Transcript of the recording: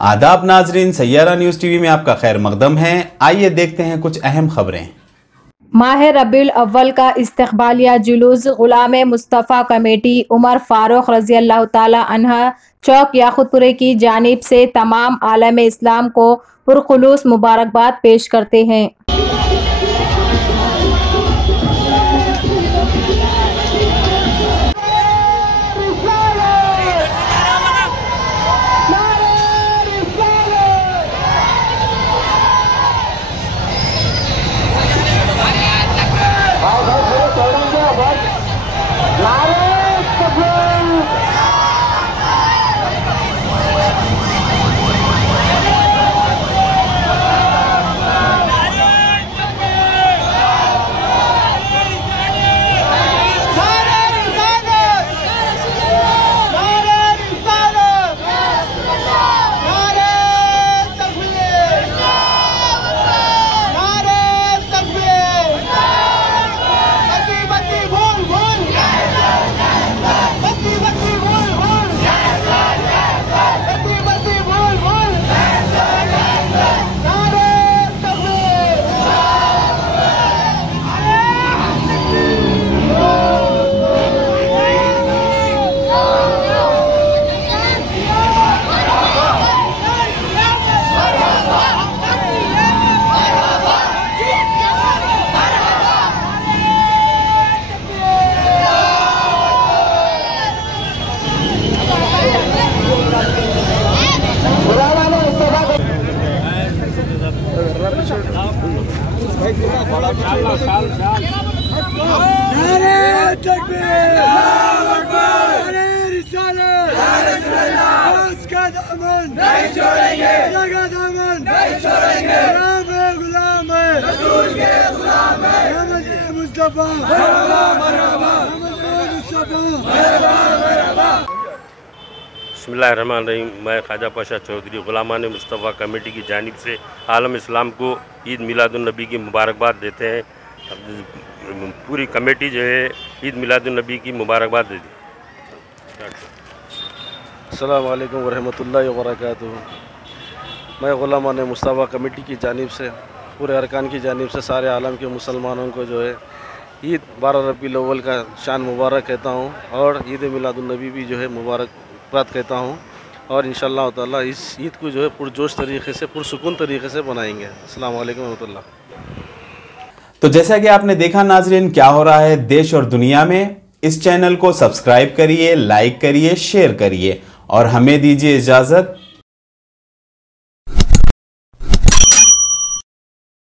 आदाब नाजरीन, Saiyaara news TV में आपका खैर मकदम है। आइए देखते हैं कुछ अहम खबरें। माह रबीउल अव्वल का इस्तक़बालिया जुलूस गुलाम मुस्तफ़ा कमेटी उमर फारूक रज़ी अल्लाह ताला अन्हा चौक याकुतपुरे की जानिब से तमाम आलम इस्लाम को पुरखुलूस मुबारकबाद पेश करते हैं। नहीं छोड़ेंगे, नहीं छोड़ेंगे, गुलाम है, रसूल के गुलाम है, मुस्तफा, बिस्मिल्लाहिर्रहमानिर्रहीम। मैं ख्वाजा पाशा चौधरी गुलामान मुस्तफ़ा कमेटी की जानिब से आलम इस्लाम को ईद मिलादुन्नबी की मुबारकबाद देते हैं। पूरी कमेटी जो है ईद मिलादुन्नबी की मुबारकबाद देती है। अस्सलाम वालेकुम वरहमतुल्लाहि वबरकातुहू। मैं गुलामान मुस्तफ़ा कमेटी की जानिब से पूरे अरकान की जानिब से सारे आलम के मुसलमानों को जो है ईद 12 रबीउल अव्वल का शान मुबारक कहता हूँ और ईद मिलादुन्नबी भी जो है मुबारकबाद कहता हूँ और इंशाअल्लाह ताला इस ईद को जो है पुरजोश तरीके से पुरसुकून तरीके से बनाएंगे। अस्सलाम वालेकुम वरहमतुल्लाह। तो जैसा कि आपने देखा नाजरीन, क्या हो रहा है देश और दुनिया में। इस चैनल को सब्सक्राइब करिए, लाइक करिए, शेयर करिए और हमें दीजिए इजाज़त।